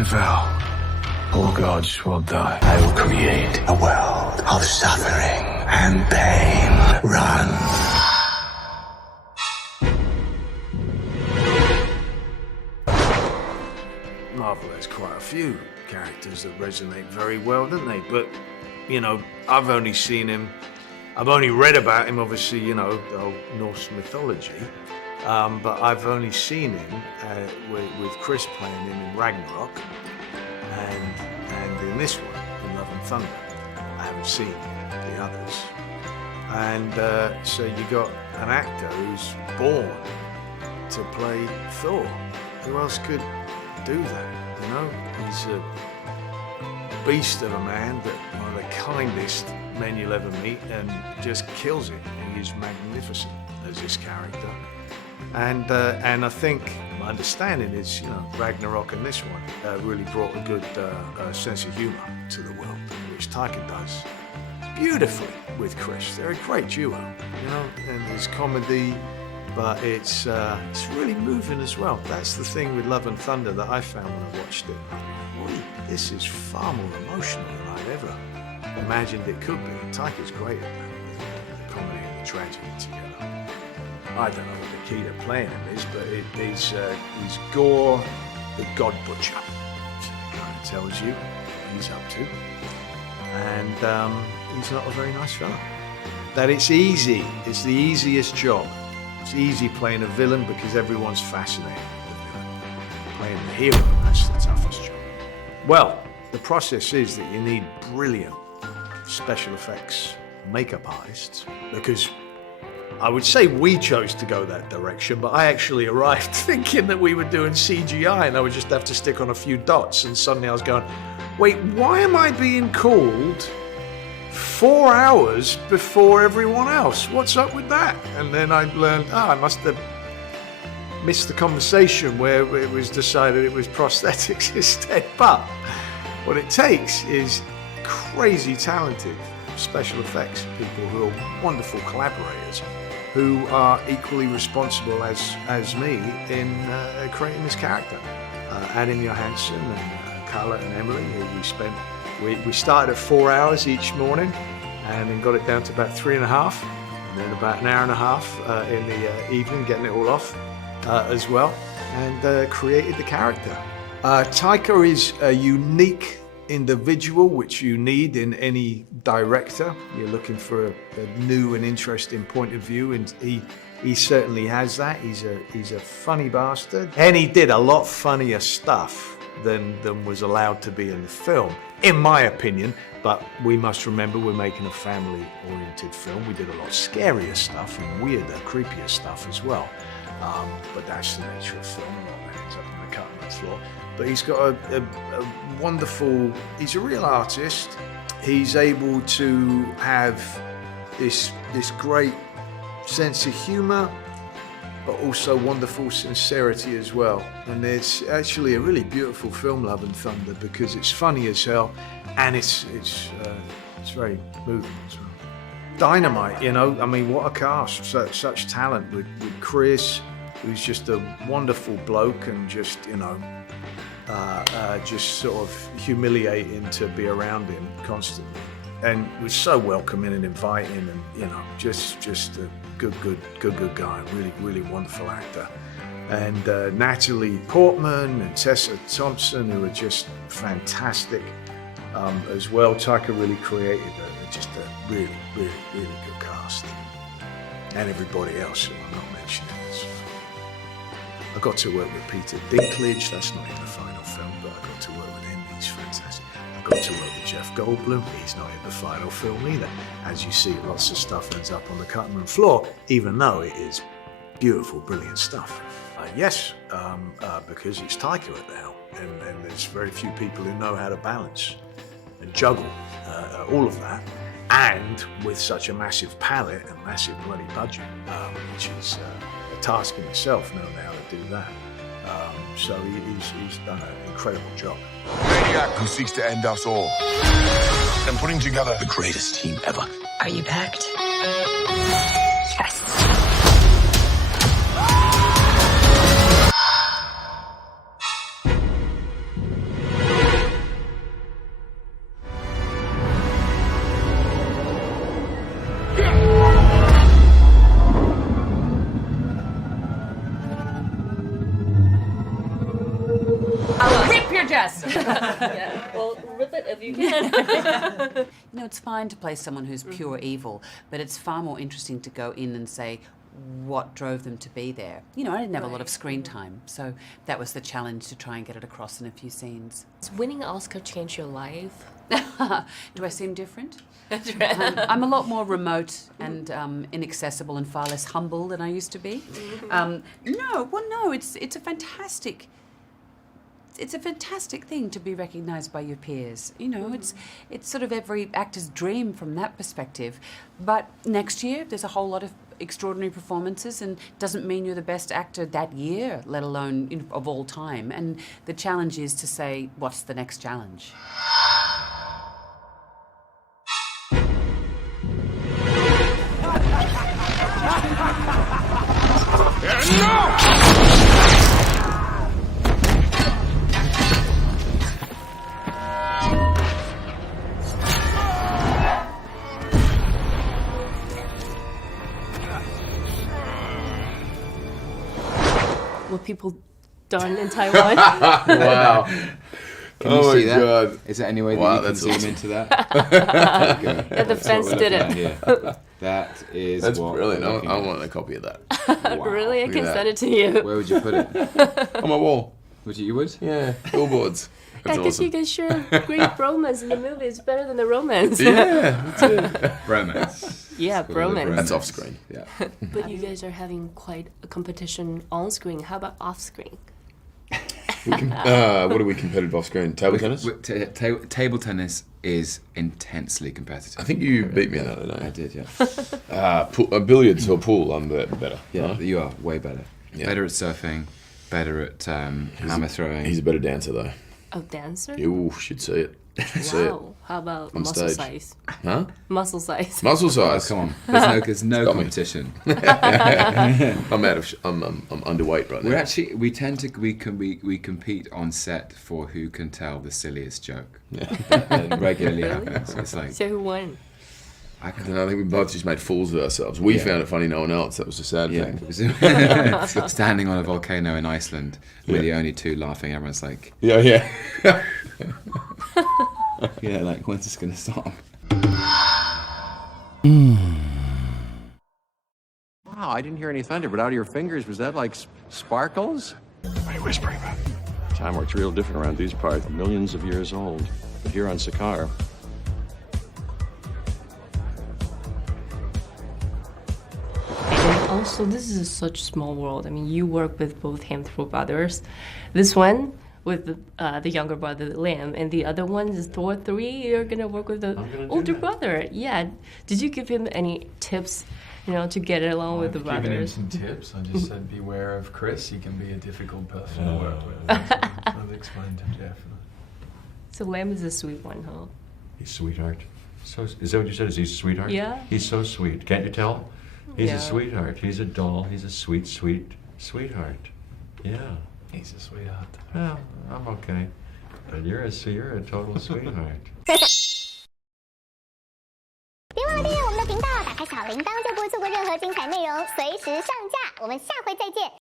my vow. All gods will die. I will create a world of suffering and pain. Run. Marvel has quite a few characters that resonate very well, don't they? But, you know, I've only seen him, I've only read about him, obviously, you know, the whole Norse mythology. But I've only seen him with Chris playing him in Ragnarok and in this one, in Love and Thunder. I haven't seen the others. And so you got an actor who's born to play Thor. Who else could do that, you know? He's a beast of a man, but one of the kindest men you'll ever meet, and just kills it. He is magnificent as this character. And I think my understanding is, you know, Ragnarok and this one really brought a good sense of humour to the world, which Taika does beautifully with Chris. They're a great duo, you know, and there's comedy, but it's really moving as well. That's the thing with Love and Thunder that I found when I watched it. Boy, this is far more emotional than I'd ever imagined it could be. Taika's great at that, the comedy and the tragedy together. I don't know what the key to playing him is, but he's Gore, the God Butcher. So it kind of tells you what he's up to. And he's not a very nice fella. That it's easy. It's the easiest job. It's easy playing a villain because everyone's fascinated with the villain. Playing the hero, that's the toughest job. Well, the process is that you need brilliant special effects makeup artists, because I would say we chose to go that direction, but I actually arrived thinking that we were doing CGI and I would just have to stick on a few dots, and suddenly I was going, wait, why am I being called 4 hours before everyone else? What's up with that? And then I learned, I must have missed the conversation where it was decided it was prosthetics instead. But what it takes is crazy talented special effects people who are wonderful collaborators, who are equally responsible as me in creating this character. Adam Johansson and Carla and Emily, who we started at 4 hours each morning and then got it down to about 3.5, and then about an hour and a half in the evening, getting it all off as well, and created the character. Taika is a unique individual, which you need in any director. You're looking for a new and interesting point of view, and he certainly has that. He's a funny bastard, and he did a lot funnier stuff than was allowed to be in the film, in my opinion. But we must remember we're making a family-oriented film. We did a lot scarier stuff and weirder, creepier stuff as well. But that's the nature of film. A lot of that ends up on the cutting floor. But he's got a wonderful, he's a real artist. He's able to have this great sense of humor, but also wonderful sincerity as well. And it's actually a really beautiful film, Love and Thunder, because it's funny as hell, and it's very moving as well. Dynamite, you know, I mean, what a cast, such talent with Chris, who's just a wonderful bloke and just, you know, just sort of humiliating to be around him constantly, and was so welcoming and inviting, and you know, just a good guy, really wonderful actor. And Natalie Portman and Tessa Thompson, who are just fantastic as well. Taika really created just a really good cast, and everybody else who I'm not mentioning. I got to work with Peter Dinklage. That's not in the final film, but I got to work with him. He's fantastic. I got to work with Jeff Goldblum. He's not in the final film either. As you see, lots of stuff ends up on the cutting room floor, even though it is beautiful, brilliant stuff. Yes, because it's Taika at the helm, and there's very few people who know how to balance and juggle all of that, and with such a massive palette and massive bloody budget, which is a task in itself, knowing how to do that. So he's done an incredible job. Maniac who seeks to end us all. And putting together the greatest team ever. Are you packed? Yes. Yes. Yeah. Well, rip it if you can. It's fine to play someone who's pure evil, but it's far more interesting to go in and say what drove them to be there. I didn't have a lot of screen time, so that was the challenge, to try and get it across in a few scenes. Does winning an Oscar change your life? Do I seem different? I'm a lot more remote and inaccessible and far less humble than I used to be. No, it's a fantastic... It's a fantastic thing to be recognised by your peers. It's sort of every actor's dream from that perspective. But next year, there's a whole lot of extraordinary performances, and doesn't mean you're the best actor that year, let alone of all time. And the challenge is to say, what's the next challenge? What people done in Taiwan? Wow. Can you see that? God. Is there any way that you can that's zoom awesome. into that? Yeah, the fence did it. That is That's what brilliant. we're I looking at. want a copy of that. Wow. Really? I Look can at send it to you. Where would you put it? On my wall. You would? Yeah, billboards. I That's guess awesome. you can share great romance in the movie. It's better than the romance. Yeah, that's it. Bromance. Yeah, bromance. That's off screen. Yeah. But you guys are having quite a competition on screen. How about off screen? What are we competitive off screen? Table tennis? Table tennis is intensely competitive. I think you beat me in that, didn't I I? did, yeah. Billiards or pool, I'm better. Yeah, Huh? you are way better. Yeah. Better at surfing, better at hammer throwing. He's a better dancer, though. A dancer? You should see it. Should see it. Wow. How about On muscle stage. size? Huh? Muscle size. Muscle Oh, size. come on. There's no got me. competition. I'm out of. I'm underweight right now. We're actually we compete on set for who can tell the silliest joke. Yeah. That regularly happens. It's like So who won? I I don't know, I think we both just made fools of ourselves. We found it funny, no one else. That was the sad Yeah, thing. standing on a volcano in Iceland, we're the only two laughing. Everyone's like, Yeah. yeah, like when's this gonna stop? Wow, I didn't hear any thunder, but out of your fingers, was that like sparkles? What are you whispering about? Time works real different around these parts, millions of years old. But here on Sakaar, And also, this is such a small world. I mean, you work with both Hemsworth brothers. This one with the younger brother, Liam, and the other one is Thor 3. You're gonna work with the older brother. Yeah. Did you give him any tips, to get along with the I've given him brothers? some tips. I just said beware of Chris. He can be a difficult person to work with. I've explained to Jeff. So Liam is a sweet one, huh? he's sweetheart. So is that what you said? Is he a sweetheart? Yeah. He's so sweet. Can't you tell? He's Yeah. a sweetheart. He's a doll. He's a sweet sweetheart. Yeah. He's a sweetheart. Well, I'm okay. But you're a total sweetheart. 别忘了订阅我们的频道，打开小铃铛就不会错过任何精彩内容，随时上架。我们下回再见。